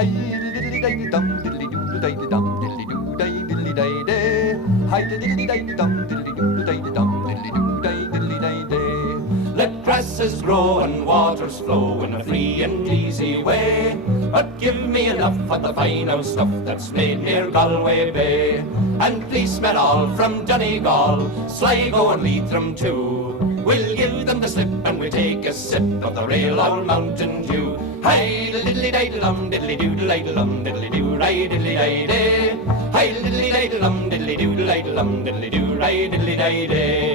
Hi diddly day dum diddly doo day dum diddly doo day diddly day day. Hi diddly day dum diddly doo day dum diddly doo day diddly day day. Let grasses grow and waters flow in a free and easy way, but give me enough of the fine old stuff that's made near Galway Bay. And please smell all from Donegal, Sligo and Leitrim too. We'll give them the slip and we'll take a sip of the real old Mountain Dew. Hi diddly day dum diddly doo diddly dum diddly doo ray diddly day day. Hi diddly day dum diddly doo diddly dum diddly doo ray diddly day day.